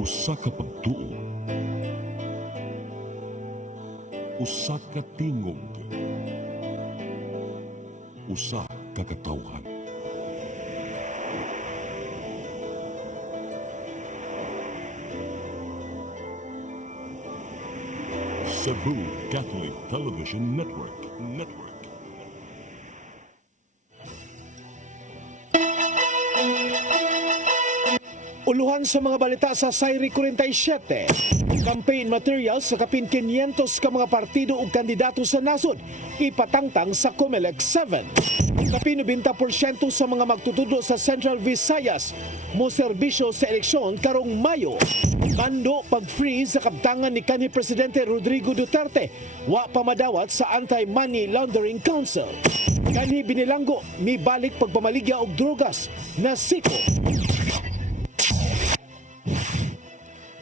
Usa ka pagtuo, usa ka tingog, usa ka katawhan. Cebu Catholic Television Network. Uluhan sa mga balita sa Sayri 47. Campaign materials sa kapin 500 ka mga partido ug kandidato sa nasod ipatangtang sa COMELEC 7. Kapin 90% sa mga magtutudo sa Central Visayas mo serbisyo sa eleksyon karong Mayo. Kando pag-freeze sa kabtangan ni kanhi Presidente Rodrigo Duterte wa pa madawat sa Anti-Money Laundering Council. Kanhi binilanggo mibalik pagpamaligya og drogas na siko.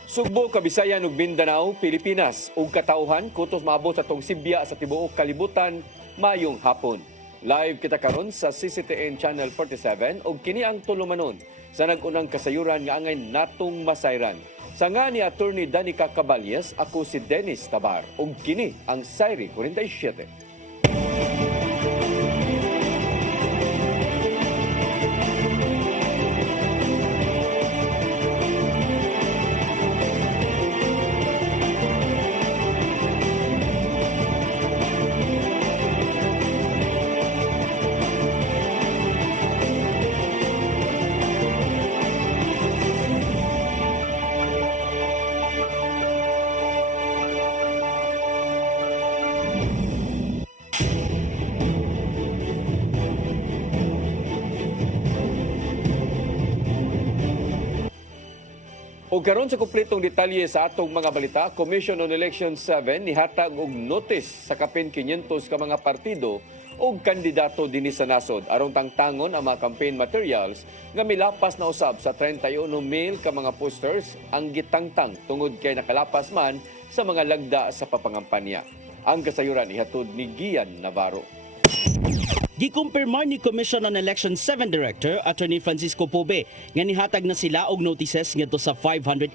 Sugbo, Kabisayan ug Mindanao, Pilipinas ug katauhan kutos maabot sa tong Sibya sa tibuok kalibutan mayong hapon. Live kita karon sa CCTN Channel 47 ug kini ang tulumanon sa nagunang kasayuran nga angay natong masayran. Sa nga ni Attorney Danica Caballes, ako si Dennis Tabar ug kini ang Sayri 47. O karon sa kumpletong detalye sa atong mga balita, Commission on Election 7 nihatag og notice sa kapin 500 ka mga partido o kandidato dinhi sa nasod aron tangtangon ang mga campaign materials nga milapas na usab sa 31,000 ka mga posters ang gitangtang tungod kay nakalapas man sa mga lagda sa papangampanya. Ang kasayuran ihatod ni Gian Navarro. Gikumpirmar ni Commission on Election 7 Director Attorney Francisco Pobe nga nihatag na sila og notices ngadto sa 518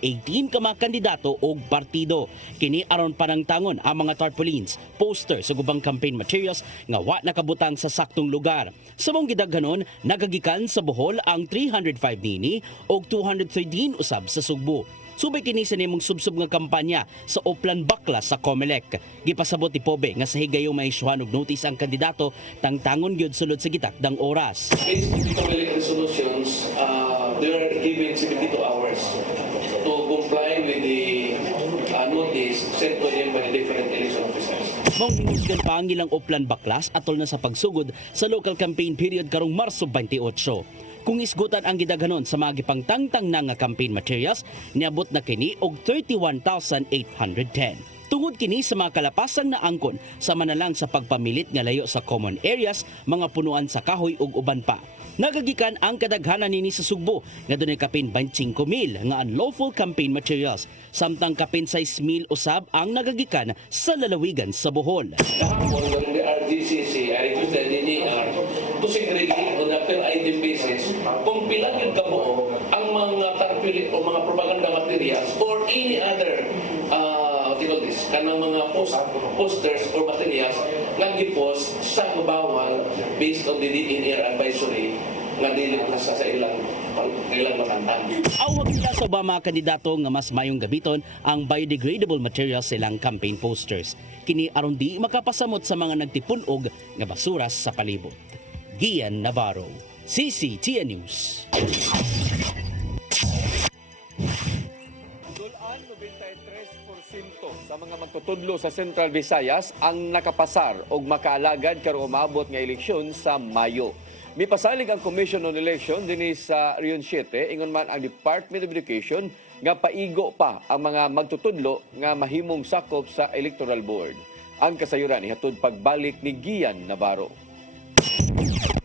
ka mga kandidato og partido. Kini aron panangtangon ang mga tarpaulins, posters ug ubang campaign materials nga wa nakabutang sa saktong lugar. Sa mong gidaghanon, nagagikan sa Bohol ang 305 nini og 213 usab sa Sugbo. Subay kini sa nimong subsub nga kampanya sa Oplan Baklas sa COMELEC. Gipasabot ni Pobe nga sa higayon maisyuhan og notice ang kandidato tangtangon gyud sulod sa gitakdang oras. Based on the COMELEC resolutions, they are given 72 hours to comply with the notice sent to them by the different election officers. Mong hinusgan pa ang ilang Oplan Baklas atol na sa pagsugod sa local campaign period karong Marso 28. Kung isgutan ang gidaghanon sa mga gipangtangtang na nga campaign materials, niabot na kini og 31,810. Tungod kini sa mga kalapasang naangkon sa manalang sa pagpamilit nga layo sa common areas, mga punuan sa kahoy ug uban pa. Nagagikan ang kadaghanan nini sa Sugbo nga dunay kapin 25,000 nga unlawful campaign materials, samtang kapin 6,000 usab ang nagagikan sa lalawigan sa Bohol. Kahapon, when the RGCC, I request the DNR to segregate on a per item basis kung pilang yung kabuo ang mga tarpili o mga propaganda materials or any other kanang mga posters or materials nga gipost sa bawal based on the DNR advisory nga dili na sa ilang matantang. Awag nila sa mga kandidato nga mas mayong gabiton ang biodegradable materials sa ilang campaign posters. Kini aron di makapasamot sa mga nagtipunog nga basura sa palibot. Gian Navarro, CCTN News. Dulaan 93% sa mga magtutudlo sa Central Visayas ang nakapasar og makaalagad karong umabot nga eleksyon sa Mayo. Mipasalig ang Commission on Election dinhi sa Region 7 ingon man ang Department of Education nga paigo pa ang mga magtutudlo nga mahimong sakop sa Electoral Board. Ang kasayuran ihatod pagbalik ni Gian Navarro.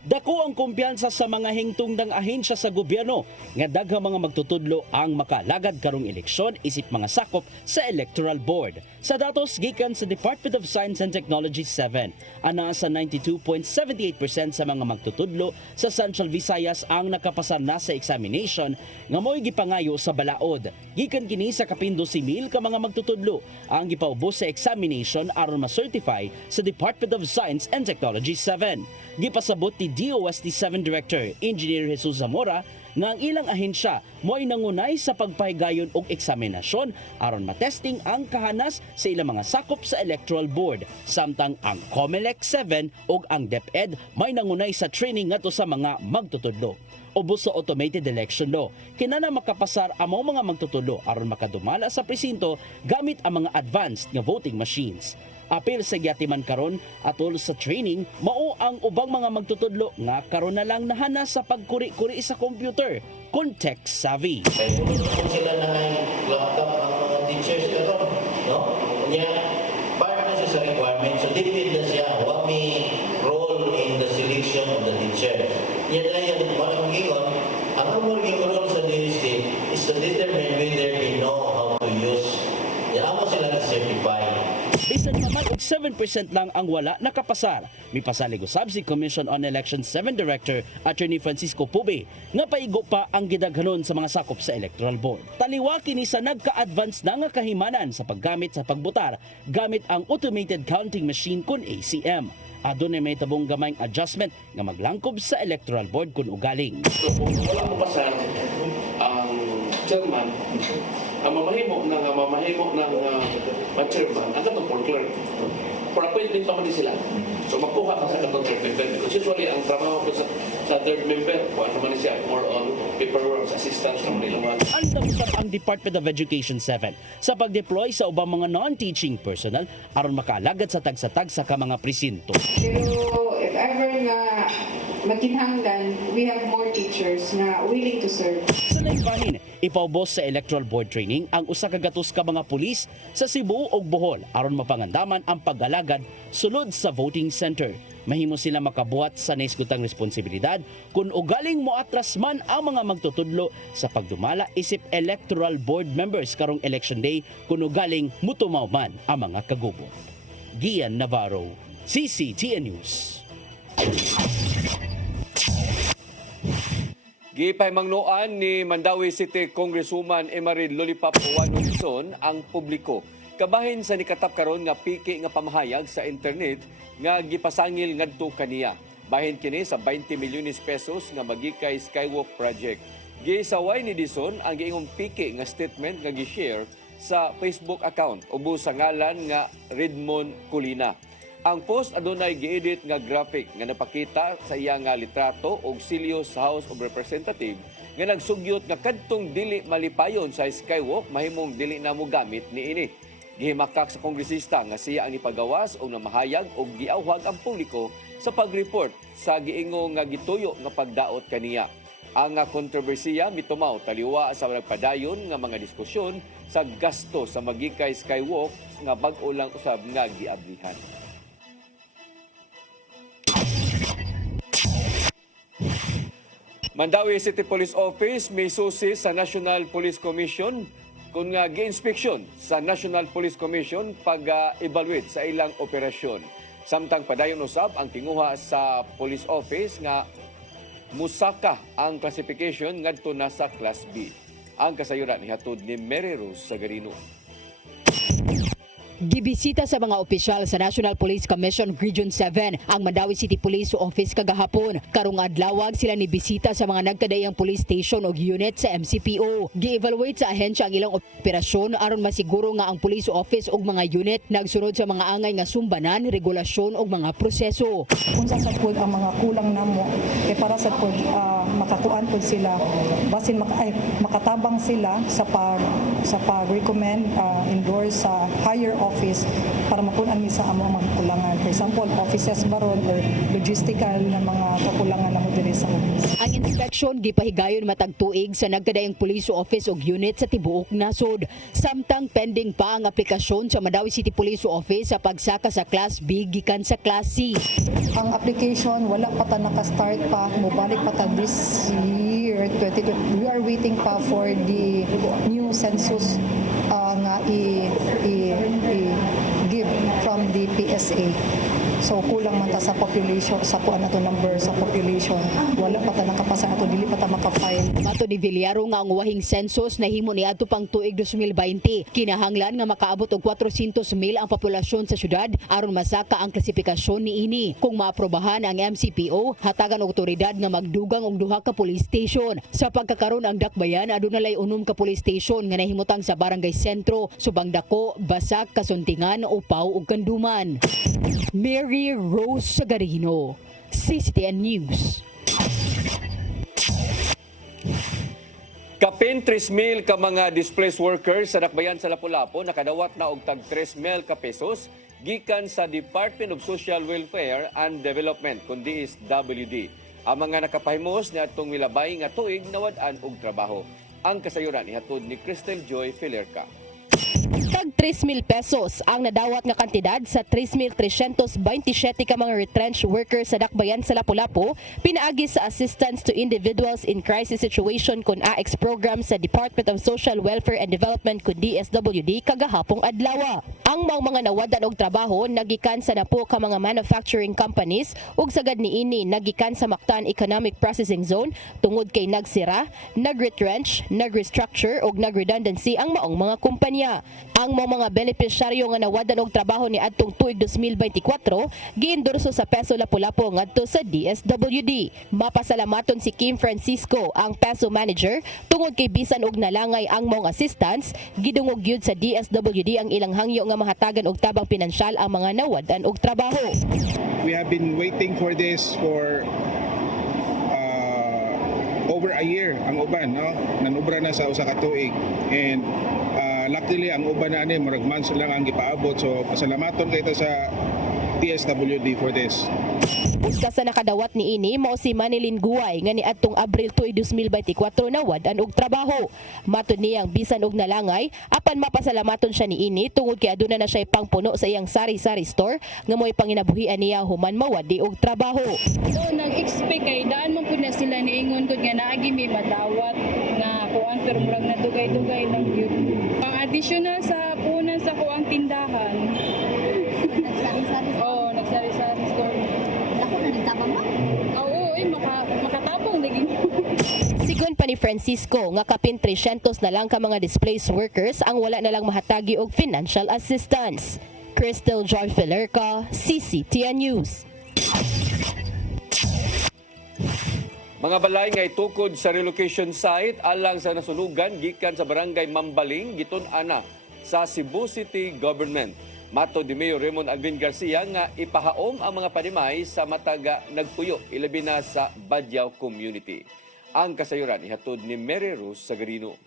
Dako ang kumpiyansa sa mga hingtungdang ahensya sa gobyerno nga daghang mga magtutudlo ang makalagad karong eleksyon isip mga sakop sa Electoral Board. Sa datos gikan sa Department of Science and Technology 7, ana sa 92.78% sa mga magtutudlo sa Central Visayas ang nakapasa na sa examination nga mo'y gipangayo sa balaod. Gikan kini sa kapindo simil ka mga magtutudlo ang gipaubos sa examination aron ma-certify sa Department of Science and Technology 7. Gipasabot ni DOST 7 Director Engineer Jesus Zamora nga ang ilang ahensya mo'y nangunay sa pagpahigayon og eksaminasyon aron matesting ang kahanas sa ilang mga sakop sa electoral board. Samtang ang COMELEC 7 ug ang DepEd may nangunay sa training ngadto sa mga magtutudlo. Ubos sa automated election law, kinana makapasar among mga magtutudlo aron makadumala sa presinto gamit ang mga advanced nga voting machines. Apil sa gyatiman karon atol sa training, mao ang ubang mga magtutudlo nga karon na lang nahana sa pagkuri-kuri sa computer, context savvy. Kaya kung sila na laptop ang mga teachers karon, no? Nya part na siya sa requirement, so depende na siya what may role in the selection of the teacher. Nya dahil walang gigon, ang among role sa DSC is to determine whether they know how to use. Yan amo sila na-certify. Bisan naman og 7% lang ang wala nakapasar. Mipasalig usab si Commission on Elections 7 Director Attorney Francisco Pube nga paigo pa ang gidaghanon sa mga sakop sa electoral board. Taliwa kini sa nagka-advance na nga kahimanan sa paggamit sa pagbutar gamit ang automated counting machine kun ACM. Adunay may tabong gamayng adjustment nga maglangkob sa electoral board kun ugaling. So kung wala mo pasar ang chairman, ang mamahimo ng chairman, ang katong for clerk. For appointment pa man din sila. So makuha ka sa katong third member. Because usually ang trabaho ko sa third member, kung ano man siya, more on paperwork, assistance, naman nilang Andam usab ang Department of Education 7 sa pag-deploy sa ubang mga non-teaching personnel aron makaalagad sa tagsa-tagsa ka mga presinto. Pero if ever na makinhanglan, we have more teachers na willing to serve. Sa lain ipaubos sa electoral board training ang usa ka gatos ka mga pulis sa Cebu ug Bohol aron mapangandaman ang pag-alagad sulod sa voting center. Mahimo sila makabuhat sa naisgutang responsibilidad kung ugaling moatras man ang mga magtutudlo sa pagdumala isip electoral board members karong election day kung ugaling mutumaw man ang mga kagubo. Gian Navarro, CCTN News. Gipahimangnoan ni Mandawi City Congresswoman Emaril Lollipop Juan Luzon ang publiko kabahin sa nikatap karon nga piki nga pamahayag sa internet nga gipasangil ngadto kaniya. Bahin kini sa 20 milyones pesos nga magikay Skywalk project. Gisaway ni Dison ang giingong piki nga statement nga gi-share sa Facebook account ubos sa ngalan nga Redmond Colina. Ang post adunay gi-edit nga graphic nga napakita sa iya nga litrato og silyo sa House of Representatives nga nagsugyot nga kadtong dili malipayon sa Skywalk mahimong dili na mo gamit niini. Gihimakak sa kongresista nga siya ang ipagawas o namahayag o giawhag ang publiko sa pag-report sa giingong nga gituyo nga pagdaot kaniya. Ang kontrobersiya mitumaw taliwa sa nagpadayon nga mga diskusyon sa gasto sa magikay Skywalk nga bag-o lang usab nga giablihan. Mandawi City Police Office may susi sa National Police Commission kung nga gi-inspeksyon sa National Police Commission pag-evaluate sa ilang operasyon. Samtang padayon usab ang tinguha sa Police Office nga musaka ang classification ngadto na sa Class B. Ang kasayuran nihatod ni Mary Rose Sagarino. Gibisita sa mga opisyal sa National Police Commission Region 7 ang Mandawi City Police Office kagahapon. Karong adlawag sila ni bisita sa mga nagkadayang police station o unit sa MCPO. Gi-evaluate sa ahensya ang ilang operasyon aron masiguro nga ang police office o mga unit nagsunod sa mga angay nga sumbanan, regulasyon o mga proseso. Unsa sa pud ang mga kulang namo kay para sa pud makatuan pud sila basin makatabang sila sa pag-recommend endorse sa higher office para makunan mi sa among mga kulangan. For example, offices baron or logistical na mga kakulangan namo diri sa office. Ang inspection gipahigayon matag tuig sa nagkadayang police office o unit sa tibuok nasod. Samtang pending pa ang aplikasyon sa Mandawi City Police Office sa pagsaka sa Class B gikan sa Class C. Ang application wala pa ta naka-start pa, mobalik pa ta this year 2020. We are waiting pa for the new census nga PSA. So kulang man ta sa population, sa kuan nato number sa population. Wala pa ta nakapasa ato, dili pa ta maka-file. Mato ni Villaro nga ang wahing census na himo ni adto pang tuig 2020 kinahanglan nga makaabot og 400,000 ang populasyon sa syudad aron masaka ang klasifikasyon niini. Kung maaprobahan ang MCPO, hatagan og otoridad nga magdugang og duha ka police station. Sa pagkakaron ang Dakbayan aduna lay 6 ka police station nga nahimutang sa Barangay Sentro, Subang Dako, Basak, Kasuntingan, Upaw ug Kanduman. Mary Rose Sagarino, CCTN News. Kapin 3,000 ka mga displaced workers sa Dakbayan sa Lapu-Lapu nakadawat na og tag 3,000 ka pesos gikan sa Department of Social Welfare and Development kundi is WD. Ang mga nakapahimos ni atong milabay nga tuig nawad-an og trabaho. Ang kasayuran ihatod ni Cristel Joy Filerca. Tag 3,000 pesos ang nadawat nga kantidad sa 3,327 ka mga retrenched workers sa Dakbayan sa Lapu-Lapu pinaagi sa Assistance to Individuals in Crisis Situation kun AX program sa Department of Social Welfare and Development kun DSWD kagahapong adlaw. Ang mga nawadan og trabaho nagikan sa napo ka mga manufacturing companies ug sagad niini nagikan sa Mactan Economic Processing Zone tungod kay nagsira, nagretrench, nagrestructure ug nagredundancy ang maong mga kumpanya. Ang mga benepisyaryo nga nawadan og trabaho ni adtong tuig 2024 giendorso sa Peso Lapu-Lapu ngadto sa DSWD. Mapasalamaton si Kim Francisco, ang Peso Manager, tungod kay bisan og nalangay ang mga assistance, gidungog gyud sa DSWD ang ilang hangyo nga mahatagan og tabang pinansyal ang mga nawadan og trabaho. We have been waiting for this for over a year ang uban, no? Nanubra na sa usa ka tuig, and luckily ang uban na ani murag months lang ang gipaabot, so pasalamaton kay ta sa DSWD for this. Usa sa nakadawat ni ini mao si Manilin Guay nga niadtong Abril 2, 2024 nawadan og trabaho. Matud niyang bisan og nalangay apan mapasalamaton siya niini tungod kay aduna na siya pangpuno sa iyang sari-sari store nga mo'y panginabuhian niya human mawadi og trabaho. So nag-expect kay daan man pud na sila niingon gud nga naagi may madawat nga kuan pero murag nadugay-dugay lang gyud. Ang additional sa punan sa kuang tindahan. Oh, nagsari-sari store. Ako na nagtabang ba? Oo, makatabang lagi. Sigon pa ni Francisco nga kapin 300 na lang ka mga displaced workers ang wala na lang mahatagi og financial assistance. Cristel Joy Filerca, CCTN News. Mga balay nga itukod sa relocation site alang sa nasunugan gikan sa Barangay Mambaling gitun-ana sa Cebu City Government. Mato di Mayor Raymond Alvin Garcia nga ipahaom ang mga panimay sa mataga nagpuyo ilabi na sa Badyaw Community. Ang kasayuran ihatod ni Mary Rose Sagarino.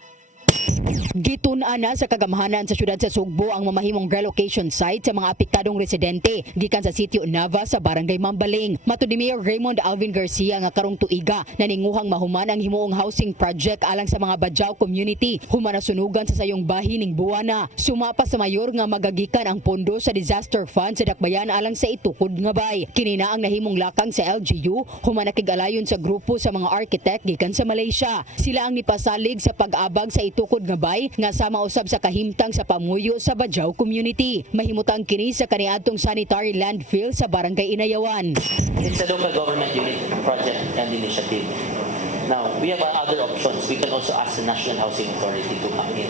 Gitun-ana sa kagamhanan sa syudad sa Sugbo ang mamahimong relocation site sa mga apektadong residente gikan sa Sitio Nava sa Barangay Mambaling. Matud ni Mayor Raymond Alvin Garcia nga karong tuiga naninguhang mahuman ang himuong housing project alang sa mga Badyaw community human nasunugan sa sayong bahin ning Buwana. Sumapa sa mayor nga magagikan ang pondo sa disaster fund sa Dakbayan alang sa itukod nga bay. Kini na ang nahimong lakang sa LGU human nakigalayon sa grupo sa mga architect gikan sa Malaysia. Sila ang nipasalig sa pag-abag sa itukod nga bay nga sama usab sa kahimtang sa pamuyo sa Badyaw community. Mahimutang kini sa kaniadtong sanitary landfill sa Barangay Inayawan. It's a local government unit project and initiative. Now, we have other options. We can also ask the National Housing Authority to come in.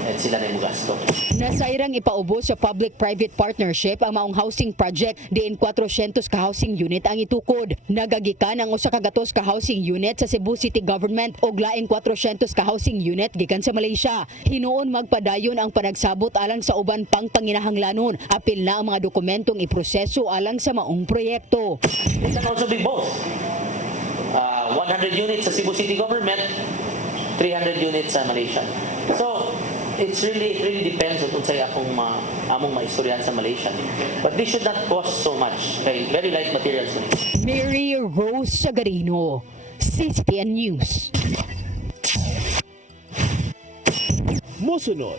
At sila na yung gasto. Nasayrang ipaubos sa public-private partnership ang maong housing project diin 400 ka housing unit ang itukod. Nagagikan ang usa ka gatos ka housing unit sa Cebu City Government ug laing 400 ka housing unit gikan sa Malaysia. Hinuon magpadayon ang panagsabot alang sa uban pang panginahanglanon. Apil na ang mga dokumentong iproseso alang sa maong proyekto. It can also be both. 100 units sa Cebu City Government, 300 units sa Malaysia. So, it really depends on unsay akong among maistoryahan sa Malaysia. But this should not cost so much. Kay very light materials. Mary Rose Sagarino, CCTN News. Mosunod,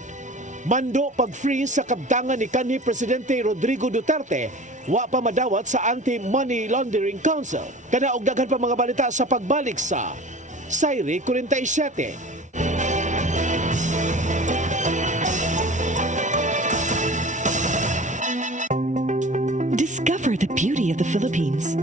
mando pag-freeze sa kabtangan ni kanhi Presidente Rodrigo Duterte wa pa madawat sa Anti-Money Laundering Council. Kana og daghan pa mga balita sa pagbalik sa Sayri 47. Discover the beauty of the Philippines.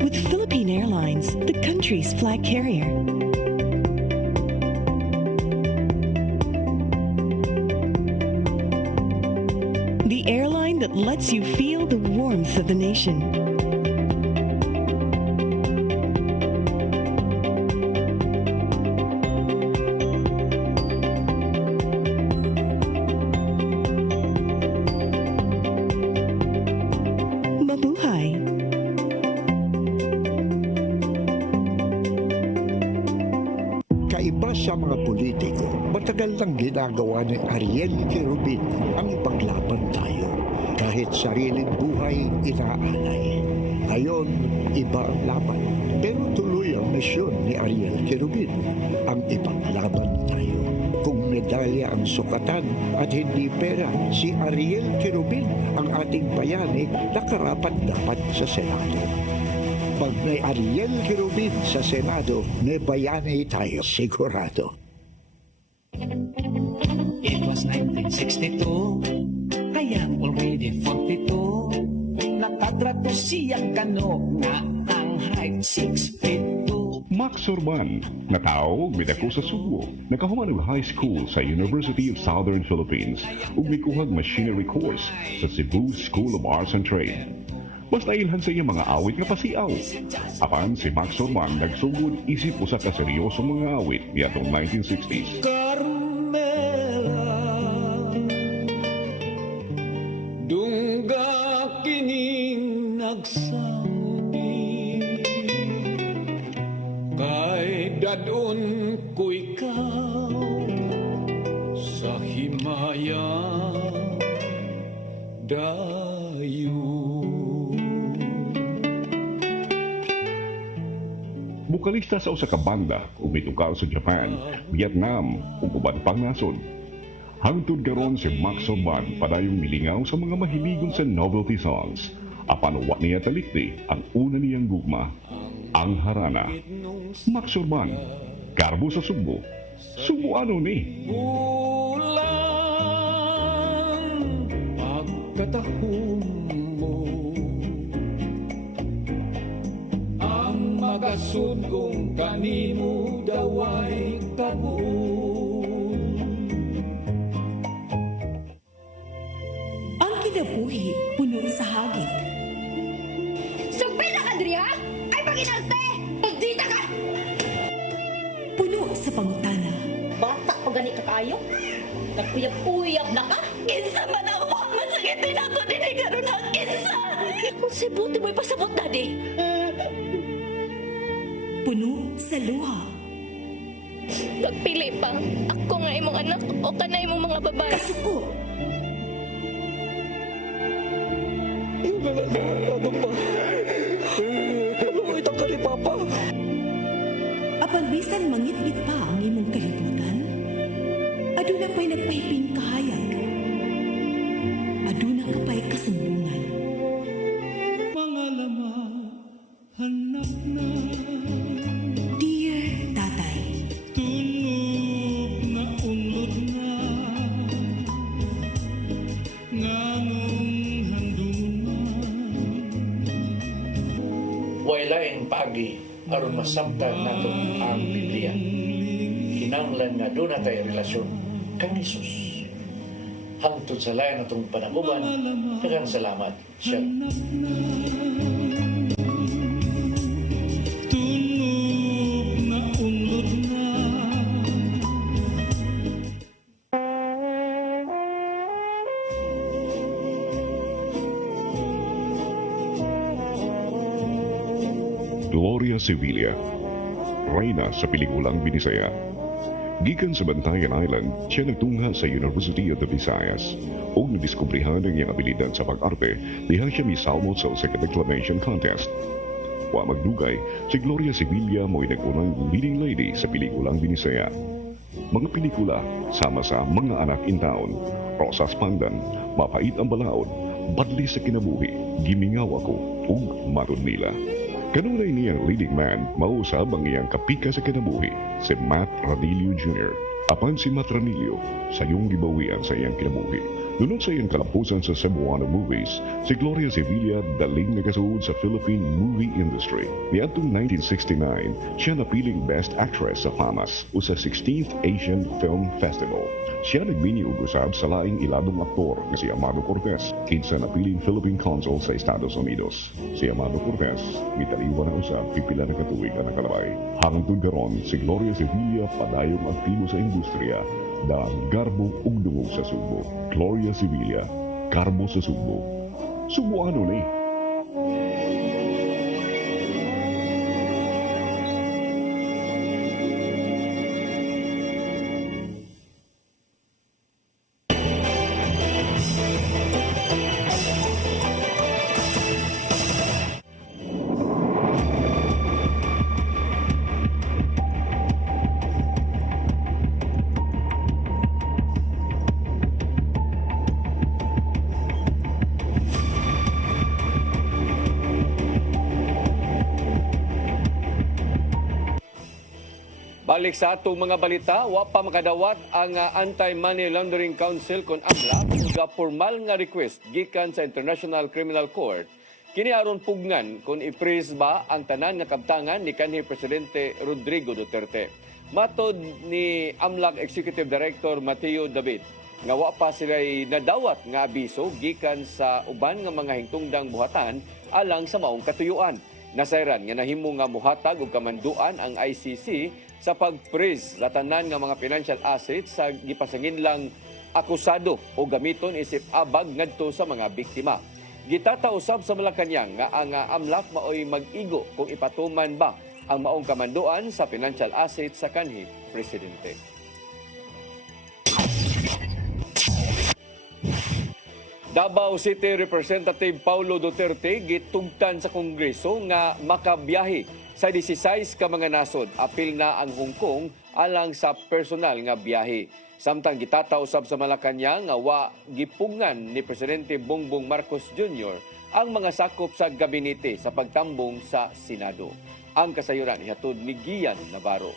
With Philippine Airlines, the country's flag carrier. The airline that lets you feel the warmth of the nation. Mabuhay! Kaiba sa mga politiko, matagal nang ginagawa ni Ariel Quirubin ang ipaglaban tayo. Kahit sariling buhay inaalay. Ngayon, iba ang laban. Pero tuloy ang misyon ni Ariel Quirubin, ang ipaglaban tayo. Kung medalya ang sukatan at hindi pera, si Ariel Quirubin ang ating bayani na karapat-dapat sa Senado. Pag may Ariel Quirubin sa Senado, may bayani tayo sigurado. It was 1962, I am already 42. Nakagrato siyang kano nga ang height 6 feet 2. Max Orban, na tao midako sa Subo, nakahuman og high school sa University of Southern Philippines ug mikuhag machinery course sa Cebu School of Arts and Trade. Basta ilhan sa iyang mga awit nga pasiaw. Apan si Max Orban nagsugod isip usa ka seryosong mga awit niadtong 1960s. Dungga kining nagsabi kay dadon ko ikaw sa himaya dayo. Bukalista sa usa ka banda ug mitukal sa Japan, Vietnam ug uban pang nasod. Hangtod karon si Max Orban padayong milingaw sa mga mahiligon sa novelty songs. Apan wa niya talikdi ang una niyang gugma, ang harana. Max Orban, karbo sa Subo. Subo ano ni? Ulan pagkatahom mo ang magasudong kanimo daway kabuo. Kinabuhi, puno sa hagit. Sumpi na ka, Dria! Ay, pag-inarte! Pagdita ka! Puno sa pangutana. Bata pa gani ka kayo? Nagpuyab-puyab na ka? Kinsa man ako ang masakitin ako din ay karoon ang kinsa! Kung si buti mo'y pasabot na di. Puno sa luha. Pagpili pa, ako nga imong anak o kana imong mga babae. Kasuko. Ano pa? Ano itang kali, Papa? Apan bisan mangit-ngit pa ang imong kalibutan, aduna pa'y nagpahiping kahayag. Aduna ka pa'y kasumbungan. Mga laman, hanap na. Dear Tatay, Tunog na unlod na. Nganong Wailaing pagi aron masabtan nato ang Biblia. Kinahanglan nga doon natay relasyon kang Hesus. Hangtod sa layan natong panaguban, daghang salamat. Shalom. Tunog na unlod na. Gloria Sevilla, reyna sa pelikulang Binisaya. Gikan sa Bantayan Island, siya nagtungha sa University of the Visayas ug nadiskubrihan ang iyang abilidad sa pag-arte diha siya misalmot sa usa ka declamation contest. Wa magdugay, si Gloria Sevilla mo'y nag-unang leading lady sa pelikulang Binisaya. Mga pelikula sama sa Mga Anak in Town, Rosas Pandan, Mapait ang Balaod, Badli sa Kinabuhi, Gimingaw Ako, ug Matod Nila. Kanunay niyang leading man, mausab ang iyang kapika sa kinabuhi, si Matt Ranillo Jr. Apan si Matt Ranillo, sayong gibawian sa iyang kinabuhi. Lunod sa iyang kalampusan sa Cebuano movies, si Gloria Sevilla daling nagasuod sa Philippine movie industry. Niadtong 1969, siya napiling Best Actress sa FAMAS o sa 16th Asian Film Festival. Siya nagmini og usab sa laing iladong aktor nga si Amado Cortez, kinsa napiling Philippine Consul sa Estados Unidos. Si Amado Cortez, mitaliwan na usab pipila na katuig ang nakalabay. Hangtod karon, si Gloria Sevilla padayong aktibo sa industriya, daan garbo ug dungog sa Sugbo. Gloria Sevilla, Garbo sa Sugbo. Subuano ni. Balik sa atong mga balita, wa pa makadawat ang Anti-Money Laundering Council kon AMLA ug formal nga request gikan sa International Criminal Court kini aron pugnan kung i-freeze ba ang tanan nga kabtangan ni kanhi Presidente Rodrigo Duterte. Matod ni AMLA Executive Director Mateo David nga wa pa sila'y nadawat nga abiso gikan sa uban nga mga hingtungdang buhatan alang sa maong katuyuan. Nasayran nga nahimo nga muhatag og kamanduan ang ICC sa pag-freeze sa tanan nga mga financial assets sa gipasangin lang akusado o gamiton isip abag ngadto sa mga biktima. Gitatausab sa Malacañang nga ang AMLAC maoy mag-igo kung ipatuman ba ang maong kamanduan sa financial assets sa kanhi presidente. Davao City Representative Paulo Duterte gitugtan sa Kongreso nga makabiyahe sa 16 ka mga nasod. Apil na ang Hong Kong alang sa personal nga biyahe. Samtang gitatausab sa Malacañang nga wa gipungan ni Presidente Bongbong Marcos Jr. ang mga sakop sa gabinete sa pagtambong sa Senado. Ang kasayuran ihatod ni Gian Navarro.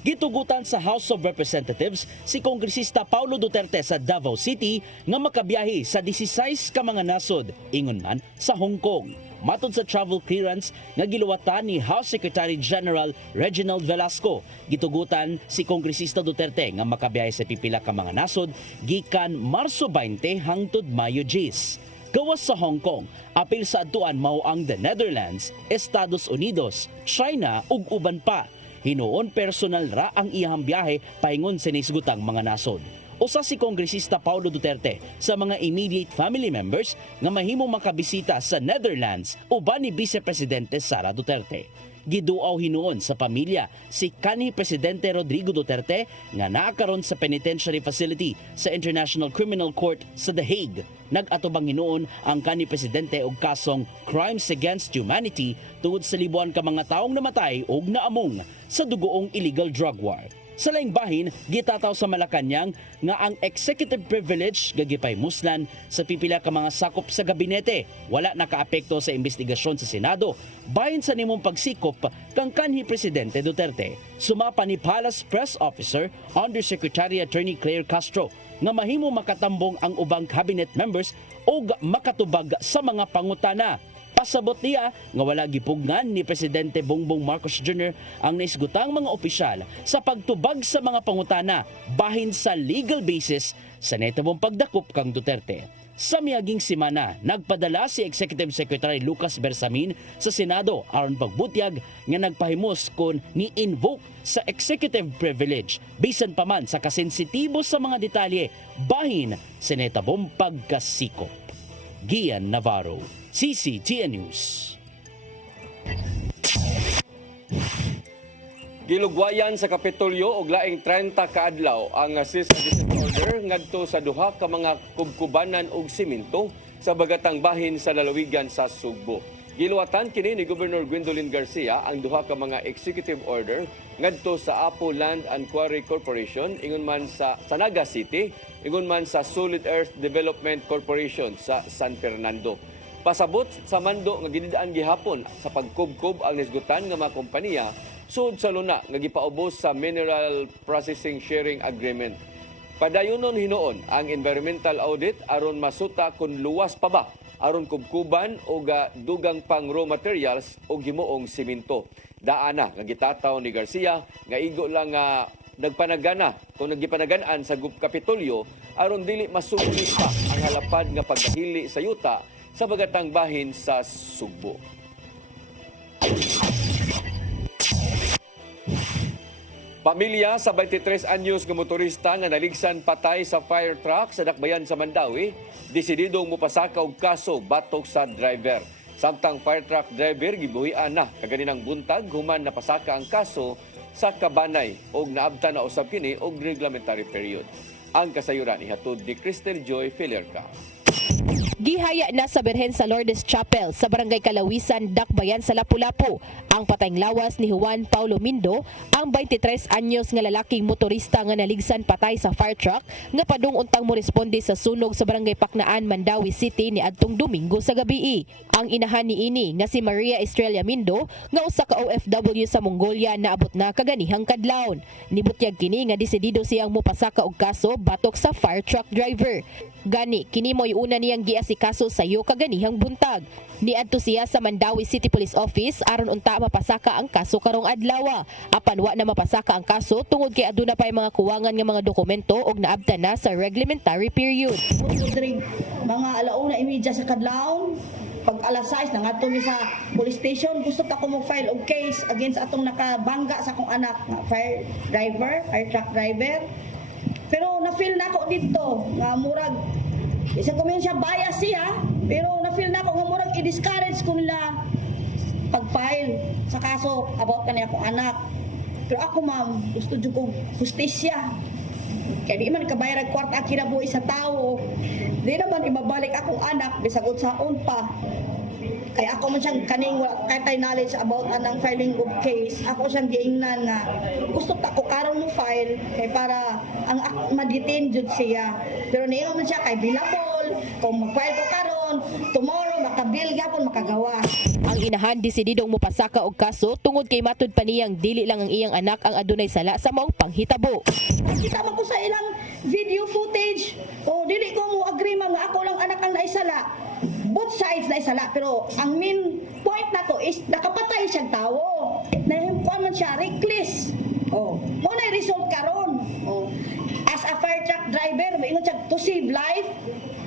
Gitugutan sa House of Representatives si Kongresista Paulo Duterte sa Davao City nga makabiyahe sa 16 ka mga nasod, ingon man sa Hong Kong. Matod sa travel clearance nga giluwatan ni House Secretary General Reginald Velasco, gitugutan si Kongresista Duterte nga makabiyahe sa pipila ka mga nasod gikan Marso 20 hangtod Mayo 10. Gawas sa Hong Kong, apil sa adtuan mao ang the Netherlands, Estados Unidos, China ug uban pa. Hinuon personal ra ang iyang biyahe paingon sa nisgutang mga nasod. Usa si Kongresista Paulo Duterte sa mga immediate family members nga mahimong makabisita sa Netherlands uban ni Vice Presidente Sara Duterte. Giduaw hinuon sa pamilya si kanhi Presidente Rodrigo Duterte nga naakaron sa penitentiary facility sa International Criminal Court sa The Hague. Nag-atubang hinuon ang kanhi Presidente og kasong crimes against humanity tungod sa libuan ka mga taong namatay og naamong sa dugoong illegal drug war. Sa laing bahin, gitataw sa Malacañang nga ang executive privilege gagipay muslan sa pipila ka mga sakop sa gabinete. Wala nakaapekto sa investigasyon sa Senado. Bahin sa nimong pagsikop kang kanhi Presidente Duterte. Sumapa ni Palace Press Officer Undersecretary Attorney Claire Castro nga mahimo makatambong ang ubang cabinet members o makatubag sa mga pangutana. Pasabot niya nga wala gipugnan ni Presidente Bongbong Marcos Jr. ang naisgutang mga opisyal sa pagtubag sa mga pangutana bahin sa legal basis sa netibong pagdakop kang Duterte. Sa miaging semana, nagpadala si Executive Secretary Lucas Bersamin sa Senado aron pagbutyag nga nagpahimos kon ni-invoke sa executive privilege bisan pa man sa kasensitibo sa mga detalye bahin sa netibong pagkasikop. Gian Navarro, CCTN News. Gilugwayan sa Kapitolyo og laing 30 ka adlaw ang cease and desist order ngadto sa duha ka mga kubkubanan og simento sa bagatang bahin sa lalawigan sa Sugbo. Giluwatan kini ni Governor Gwendolyn Garcia ang duha ka mga executive order ngadto sa Apo Land and Quarry Corporation ingon man sa Naga City, ingon man sa Solid Earth Development Corporation sa San Fernando. Pasabot sa mando nga ginidaan gihapon sa pagkubkob ang nisgutan nga mga kompanya sud sa luna nga gipaubos sa Mineral Processing Sharing Agreement. Padayonon hinuon ang environmental audit aron masuta kung luwas pa ba aron kubkuban o dugang pang raw materials o gimuong simento. Daana nga gitataw ni Garcia nga igo lang nga nagpanagana kung nagipanaganaan sa Kapitolyo aron dili masugli pa ang halapad nga pagdahili sa yuta sa bagatang bahin sa Sugbo. Pamilya sa 23 anyos nga motorista nga naligsan patay sa fire truck sa dakbayan sa Mandawi, desididong mopasaka og kaso batok sa driver. Samtang fire truck driver gibuhian na kaganinang buntag human napasaka ang kaso sa Kabanay og naabtan na usab kini og reglementary period. Ang kasayuran ihatod ni Cristel Joy Filerca. Gihaya na sa Birhen sa Lourdes Chapel sa Barangay Kalawisan, Dakbayan sa Lapu-Lapu ang patayng lawas ni Juan Paulo Mindo, ang 23 anyos nga lalaking motorista nga naligsan patay sa fire truck nga padung untang mo responde sa sunog sa Barangay Paknaan, Mandawi City ni adtong Domingo sa gabii. Ang inahan ni ini nga si Maria Estrella Mindo nga usa ka OFW sa Mongolia naabot na kaganihang kadlawon. Nibutyag kini nga desidido siyang mopasaka og kaso batok sa fire truck driver. Gani kini mo'y una niyang giasikaso sayo kaganihang buntag. Niadto siya sa Mandawi City Police Office aron unta mapasaka ang kaso karong adlaw. Apan wa na mapasaka ang kaso tungod kay aduna pay mga kuwangan nga mga dokumento og naabtan na sa reglementary period. Mga alauna imidya sa kadlawon, pag alas 6 nangadto mi sa police station, gusto ta ko mo file og case against atong nakabangga sa akong anak nga fire truck driver. Pero na-feel na ako dito nga murag isa ko siya bias siya, pero na-feel na ako nga murag i-discourage ko nila pag-file sa kaso about kaniya akong anak. Pero ako ma'am, gusto jud ko justisya. Kaya di man kabayarag kwarta kinabuhi sa tao. Di naman ibabalik akong anak bisag unsaon pa. Kaya ako man siyang kaning katay knowledge about anang filing of case. Ako siyang giingnan nga gusto ta ko karon mo file kay para ang ma-detain jud siya. Pero niingon man siya kay billable, kung mag-file ko karon, tomorrow makabil gyapon makagawa. Ang inahan desididong mopasaka og kaso tungod kay matud pa niyang dili lang ang iyang anak ang adunay sala sa maong panghitabo. Kita man ko sa ilang video footage, o dili ko mo agree man nga ako lang anak ang naisala. Both sides na isala, pero ang main point na to is nakapatay siyang tao. Nahimukuan man siya, reckless. Mo na result karon. As a fire truck driver, maingon siya to save life.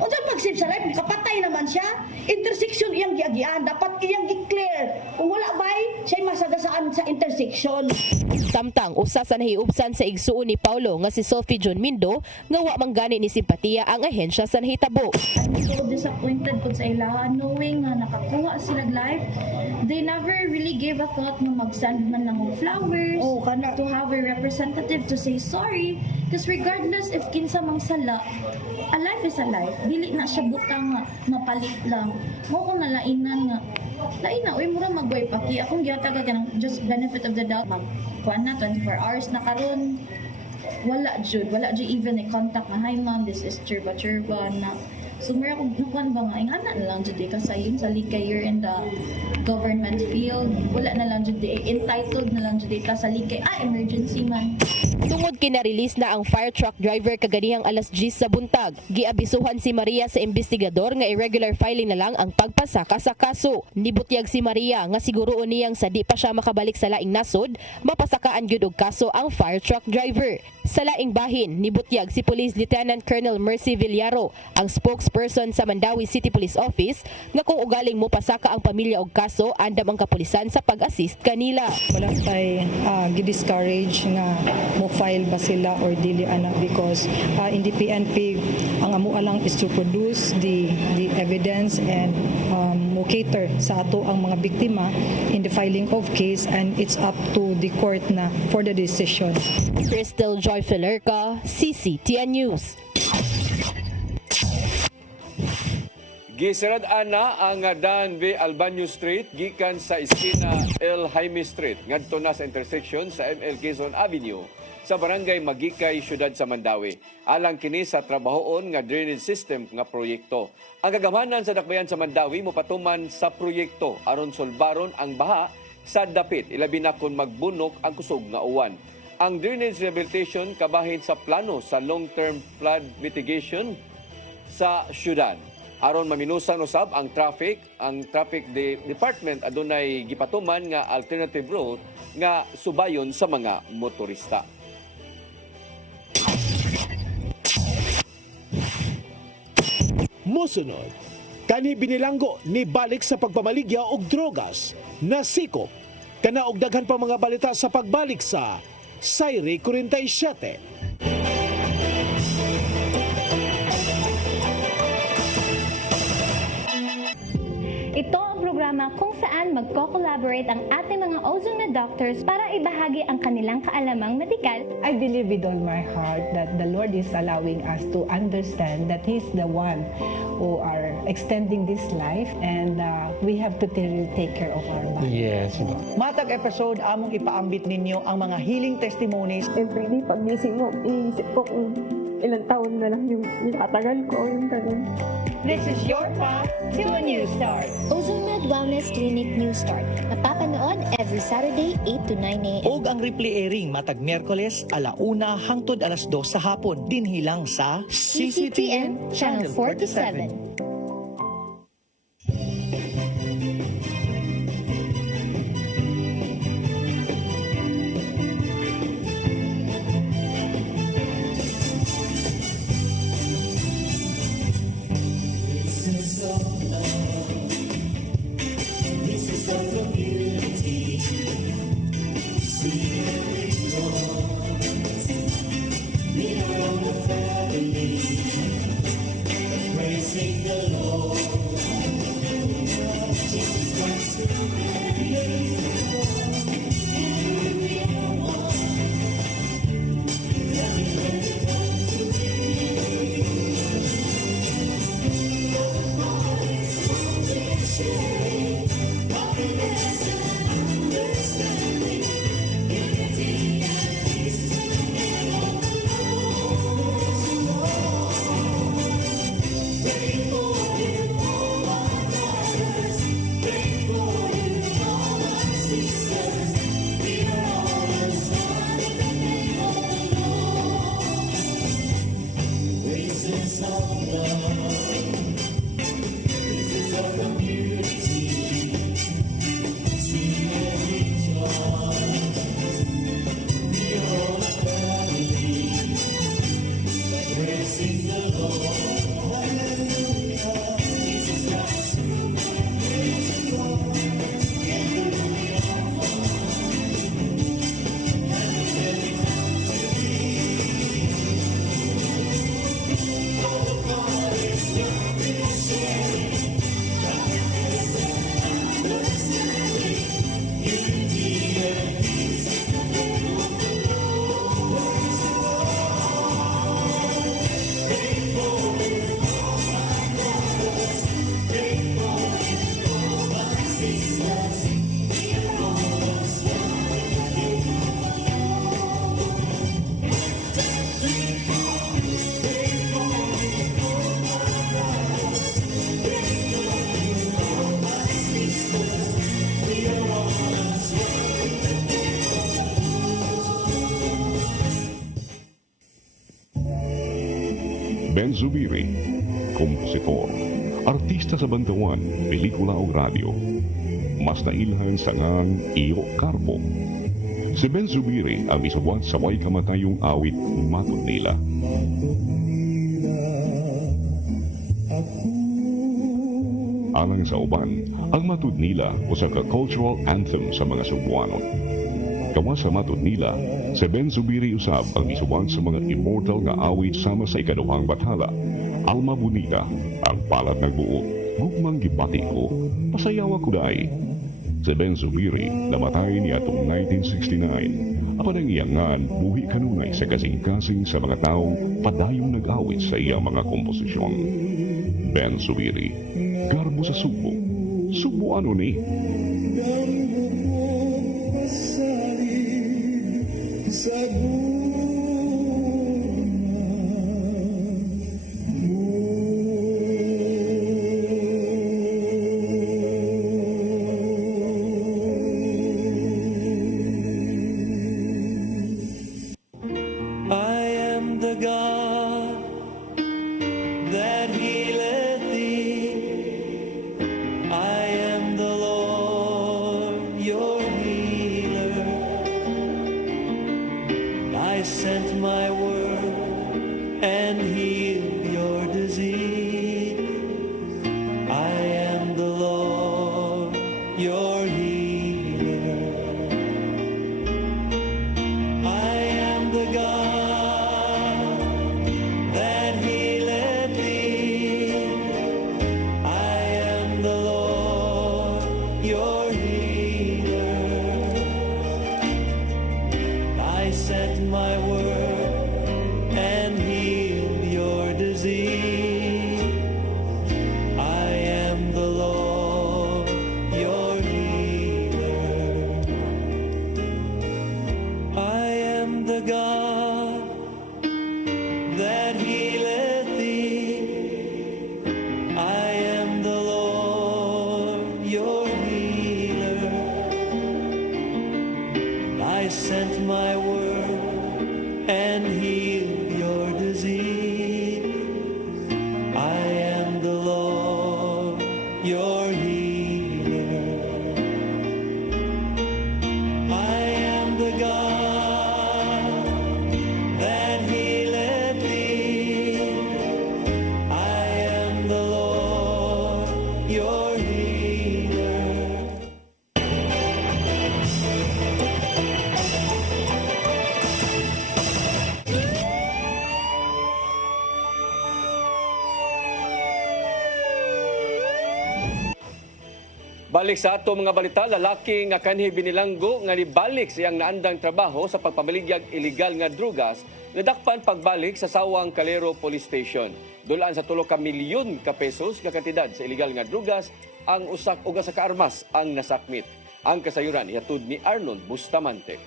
O dyan pag-save sa life, kapatay naman siya. Intersection iyang giagian, dapat iyang gi-clear. Kung wala ba'y, siya'y masagasaan sa intersection. Samtang usa sa nahiubsan sa igsuon ni Paulo nga si Sophie John Mindo nga wa manggani ni simpatiya ang ahensya sa nahitabo. I'm so disappointed po sa ilahan knowing na nakakuha sila life. They never really gave a thought na mag-send man lang ng flowers to have a representative to say sorry. Because regardless if kinsa mang sala, a life is a life. Dili na siya butang nga mapalit lang. Mo ko nalainan nga lain na, uy, mura magway paki. Akong giyataga ka ng just benefit of the doubt. Magkuhan na, 24 hours na karon. Wala jud even a contact na, hi ma'am, this is churba na. So, meron akong nakuhan ba nga, ingana na lang jud ka sayon sa likay you're in the government field. Wala na lang jud entitled na lang jud ta sa likay. Emergency man. Tungod kina-release na ang fire truck driver kaganihang alas 10 sa buntag. Giabisuhan si Maria sa investigador nga irregular filing na lang ang pagpasaka sa kaso. Nibutyag si Maria nga siguroon niyang sa di pa siya makabalik sa laing nasod, mapasakaan gyud og kaso ang fire truck driver. Sa laing bahin, nibutyag si Police Lieutenant Colonel Mercy Villaro, ang spokesperson sa Mandawi City Police Office, nga kung ugaling mo pasaka ang pamilya og kaso, andam ang kapulisan sa pag-assist kanila. Wala tay gi-discourage nga mo file ba sila or dili ana because in the PNP ang amo lang is to produce the evidence and mo cater sa ato ang mga biktima in the filing of case, and it's up to the court na for the decision. Cristel Joy Filerca, CCTN News. Gisirad ana ang Dan V. Albanyo Street gikan sa iskina El Jaime Street ngadto na sa intersection sa ML Quezon Avenue sa barangay Magikay, siyudad sa Mandawi. Alang kini sa trabahoon nga drainage system nga proyekto. Ang kagamhanan sa dakbayan sa Mandawi mopatuman sa proyekto aron solbaron ang baha sa dapit ilabi na kun magbunok ang kusog nga uwan. Ang drainage rehabilitation kabahin sa plano sa long-term flood mitigation sa syudad. Aron maminusan usab ang traffic department adunay gipatuman nga alternative route nga subayon sa mga motorista. Mosunod, kani binilanggo ni balik sa pagpamaligya og drogas na sikop. Kana og daghan pa mga balita sa pagbalik sa Sayri 47. Ito ang programa kung saan magko-collaborate ang ating mga ozone na doctors para ibahagi ang kanilang kaalamang medikal. I believe with all my heart that the Lord is allowing us to understand that He's the one who are extending this life and we have to take care of our body. Yes. Matag episode among ipaambit ninyo ang mga healing testimonies. Every day pag-gising mo, iisip ko kung ilang taon na lang yung tatagal ko, yung ganun. This is your path to a new start. Ozone Med Wellness Clinic New Start. Napapanood every Saturday 8 to 9 a.m. Og ang replay airing matag Miyerkules 1:00 hangtod 2:00 sa hapon dinhi lang sa CCTN Channel 47. Ben Zubiri, kompositor, artista sa bantawan, pelikula o radyo. Mas nailhan sa ngang Iyo Carbo. Si Ben Zubiri ang misabwat sa way kamatayong awit Matod Nila. Alang sa uban, ang Matod Nila usa ka cultural anthem sa mga Cebuano. Kawa sa Matod Nila, si Ben Zubiri usab ang misubwat sa mga immortal nga awit sama sa ikaduhang bathala. Alma Bonita, ang palad nagbuo, gugmang gibati ko, pasayawa ko dahi. Si Ben Zubiri namatay niya atong 1969. Apan ang iyangan, buhi kanunay sa kasing-kasing sa mga taong padayong nag-awit sa iyang mga komposisyon. Ben Zubiri, Garbo sa Subo. Subo ano ni? I am the God that healeth thee. I am the Lord, your healer. I sent my word and healed your disease. I am the Lord, your healer. I am the God that healeth thee. I am the Lord, your healer. I sent my word and healed your disease. I am the Lord, your healer. I am the God that healeth thee. I am the Lord, your healer. I sent my word and healed your disease. I am the Lord, your healer. I am the God that healeth thee. I am the Lord, your healer. Balik sa ato mga balita, lalaki nga kanhi binilanggo nga nibalik siyang naandang trabaho sa pagpamaligyag iligal nga drugas, nadakpan pagbalik sa Sawang Calero Police Station. Dulaan sa 3 ka milyon ka pesos nga kantidad sa iligal nga drugas, ang usak uga sa kaarmas ang nasakmit. Ang kasayuran ihatod ni Arnold Bustamante.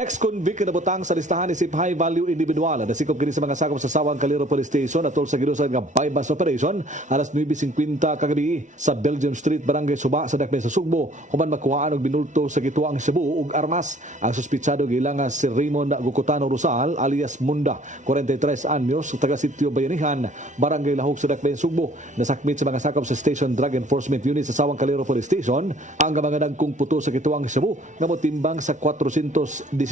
Ex-convict na butang sa listahan isip high value individual na sikop kini sa mga sakop sa Sawang Calero Police Station atol sa gidusan nga bypass operation alas 9:50 kagabi sa Belgium Street, Barangay Suba sa Dakbayan sa Sugbo human makuhaan og binulto sa gituang Cebu ug armas. Ang suspitsado gilang si Raymond Gucutano Rosal alias Munda, 43 anyos, taga Sitio Bayanihan, Barangay Lahog sa Dakbayan Sugbo. Nasakmit sa mga sakop sa Station Drug Enforcement Unit sa Sawang Calero Police Station ang mga dagkong puto sa gituang Cebu nga motimbang sa 417.3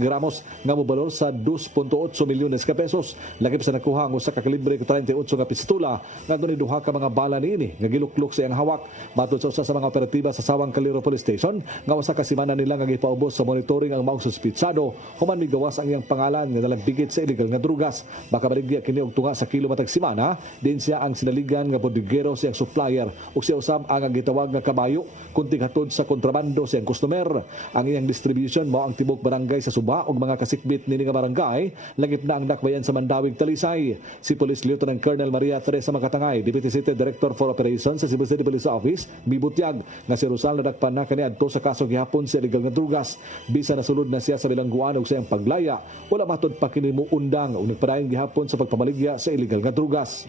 gramos nga mobalor sa 2.8 milyones ka pesos. Lakip sa nakuha ang usa ka kalibre 38 nga pistola nga dunay duha ka mga bala niini nga giluklok sa iyang hawak. Matod sa usa sa mga operatiba sa Sawang Calero Police Station nga usa ka semana nila nga gipaubos sa monitoring ang maong suspitsado human migawas ang iyang pangalan nga nalagbigit sa illegal nga drugas. Baka baligya kini og tunga sa kilo matag semana din siya ang sinaligan nga bodigero sa iyang supplier ug siya usab ang gitawag nga kabayo kunting hatod sa kontrabando sa iyang customer. Ang iyang distribution mao ang tibok barangay sa Suba ug mga kasikbit nini nga barangay lagip na ang dakbayan sa Mandawig, Talisay. Si Police Lieutenant Colonel Maria Teresa Makatangay, Deputy City Director for Operations sa Cebu City Police Office, bibutyag nga si Rosal nadakpan na kaniadto sa kaso gihapon sa illegal nga drugas. Bisa nasulod na siya sa bilangguan ug sa iyang paglaya, wala matod pa kini muundang ug nagpadayon gihapon sa pagpamaligya sa illegal nga drugas.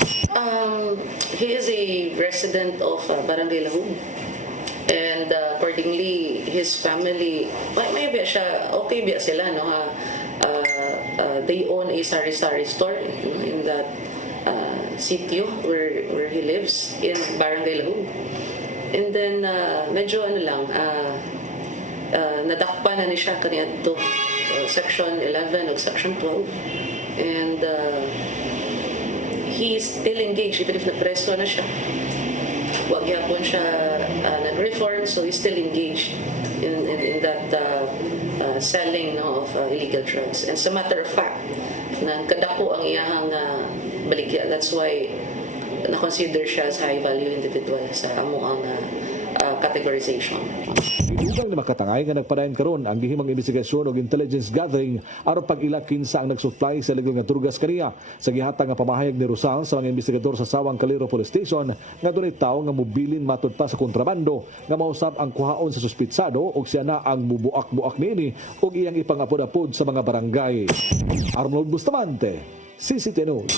He is a resident of Barangay Lahog. And accordingly, his family, may biya siya, okay biya sila, no? They own a sari-sari store in that sitio where he lives in Barangay Lahog. And then, medyo nadakpan na ni siya kaniyadto, Section 11 o Section 12. And he's still engaged, even if napreso na siya. Wag yapon siya nag-reform, so he's still engaged in that selling of illegal drugs. And as a matter of fact, kadako ang iyahang baligya. That's why na-consider siya as high value individual sa amuang categorization. Idugang na makatangay nga nagpadayon karon ang gihimang investigasyon ug intelligence gathering aron pag-ila kinsa ang nagsupply sa illegal nga drugas kaniya. Sa gihatag nga pamahayag ni Rosal sa mga investigador sa Sawang Calero Police Station nga dunay tawo nga mobilin matud pa sa kontrabando nga mausab ang kuhaon sa suspitsado ug siya na ang mubuak-buak niini ug iyang ipangapod-apod sa mga barangay. Arnold Bustamante, CCTV News.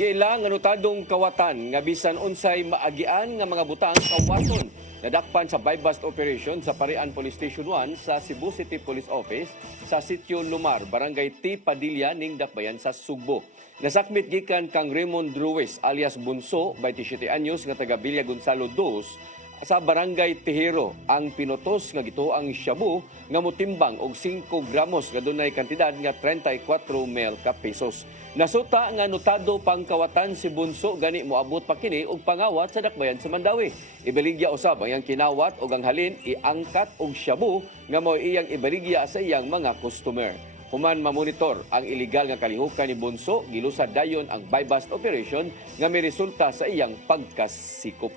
Giilang anotadong kawatan nga bisan unsay maagian nga mga butang kawaton nadakpan sa buy-bust operation sa Parian Police Station 1 sa Cebu City Police Office sa Sitio Lumar, Barangay T. Padilla ning Dakbayan sa Sugbo. Nasakmit gikan kang Raymond Ruiz alias Bunso, 27 anyos nga taga Villa Gonzalo 2 sa Barangay Tejero ang pinutos nga gituang shabu nga motimbang og 5 gramos nga dunay kantidad nga 34 mil ka pesos. Nasuta nga notado pang kawatan si Bunso gani moabot pa kini og pangawat sa Dakbayan sa Mandawi. Ibaligya usab ang iyang kinawat og ang halin iangkat og shabu nga mao iyang ibaligya sa iyang mga customer. Human mamonitor ang iligal nga kalihukan ni Bunso, gilusad dayon ang buy-bust operation nga may resulta sa iyang pagkasikop.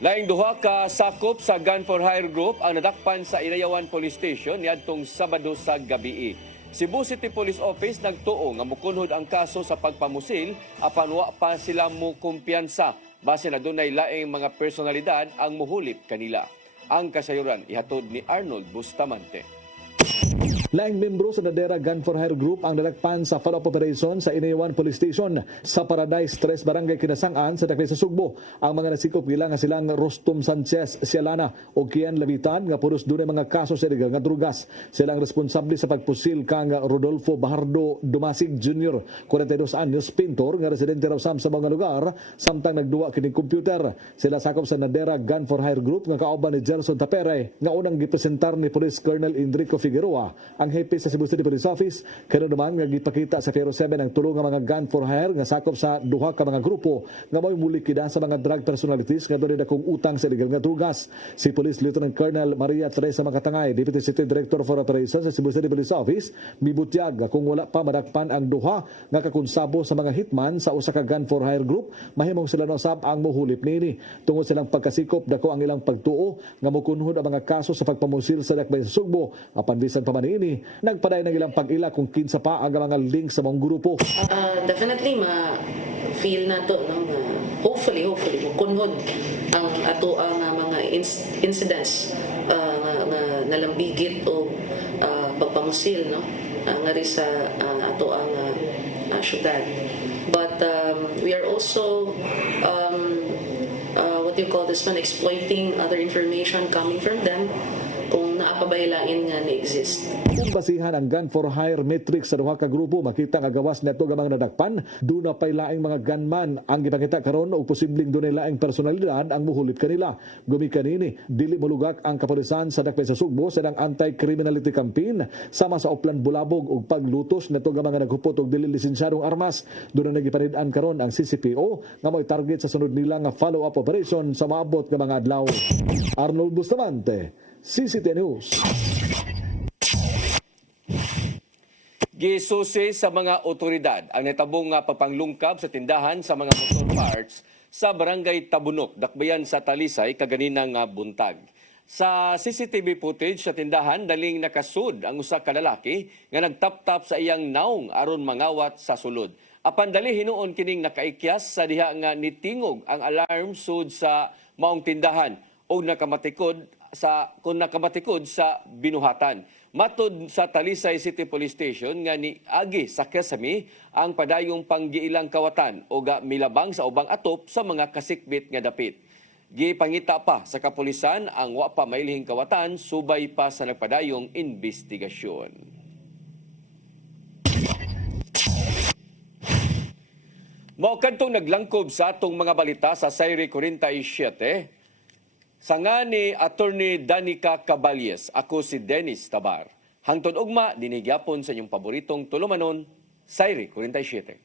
Laing duha ka sakop sa Gun for Hire Group ang nadakpan sa Inayawan Police Station niadtong Sabado sa gabii. Cebu City Police Office nagtuo nga mukunhod ang kaso sa pagpamusil apan wa pa sila mo kumpiyansa base na dunay laing mga personalidad ang muhulip kanila. Ang kasayuran ihatod ni Arnold Bustamante. Laing membro sa Nadera Gun for Hire Group ang nalagpan sa follow-up operation sa Inayawan Police Station sa Paradise 3 Barangay Kinasangan sa Dakbayan sa Sugbo. Ang mga nasikop gila nga silang Rostom Sanchez Sialana o Kian Lavitan nga puros dunay mga kaso sa illegal nga drugas. Silang responsable sa pagpusil kang Rodolfo Bahardo Dumasig Jr., 42 anyos, pintor nga residente raw sa mga lugar samtang nagduwa kining computer. Sila sakop sa Nadera Gun for Hire Group nga kauban ni Gerson Tapere nga unang gipresentar ni Police Colonel Enrico Figueroa. Ang hepe sa Cebu City Police Office kano naman nga gipakita sa Fero 7 ang tulo nga mga gun for hire nga sakop sa duha ka mga grupo nga mao mulikida sa mga drug personalities nga dunay dakong utang sa illegal nga drugas. Si Police Lieutenant Colonel Maria Teresa Makatangay, Deputy City Director for Operations sa Cebu City Police Office, mibutyag kung wala pa madakpan ang duha nga kakonsabo sa mga hitman sa usa ka gun for hire group, mahimong sila nosab ang muhulip nini. Tungod silang pagkasikop dako ang ilang pagtuo nga mokunhod ang mga kaso sa pagpamusil sa Dakbayan sa Sugbo. Apan bisan pa man ini nagpaday ng ilang pag-ila kung kinsa pa ang mga link sa mga grupo. Definitely ma-feel na to, no? Hopefully kunhod ang ato ang mga incidents nga nalambigit o pagpamusil, no? Nga rin sa ato ang syudad. But we are also what do you call this one, exploiting other information coming from them kung naapabaylain nga na-exist. Kung basihan ang gun for hire metrics sa duha ka grupo, makita nga gawas neto nga mga nadakpan, duna pay laing mga gunman ang gipakita karon og posibleng dunay laing personalidad ang muhulip kanila. Gumi kanini, dili molugak ang kapulisan sa Dakbayan sa Sugbo sa dang anti-criminality campaign sama sa Oplan Bulabog ug paglutos neto nga mga naghupot og dili lisensyadong armas. Duna nagipanid-an karon ang CCPO nga mo'y target sa sunod nila nga follow-up operation sa maabot nga mga adlaw. Arnold Bustamante, CCTV News. Gisusi sa mga otoridad ang natabong nga papanglungkab sa tindahan sa mga motor parts sa Barangay Tabunok, Dakbayan sa Talisay, kaganinang buntag. Sa CCTV footage sa tindahan, daling nakasud ang usa ka lalaki nga nagtap-tap sa iyang naong aron mangawat sa sulod. Apan dali hinuon kining nakaikyas sa diha nga nitingog ang alarm sud sa maong tindahan o nakamatikod sa binuhatan. Matod sa Talisay City Police Station nga ni agi sa kesami ang padayong panggiilang kawatan o milabang sa ubang atop sa mga kasikbit nga dapit. Gipangita pa sa kapulisan ang wa pa mailihing kawatan subay pa sa nagpadayong investigasyon. Mao kadtong naglangkob sa atong mga balita sa Sayri 47. Sanga ni Attorney Danica Caballes, ako si Dennis Tabar. Hangtod ugma, dinigyapon sa inyong paboritong tulumanon, Sayri 47.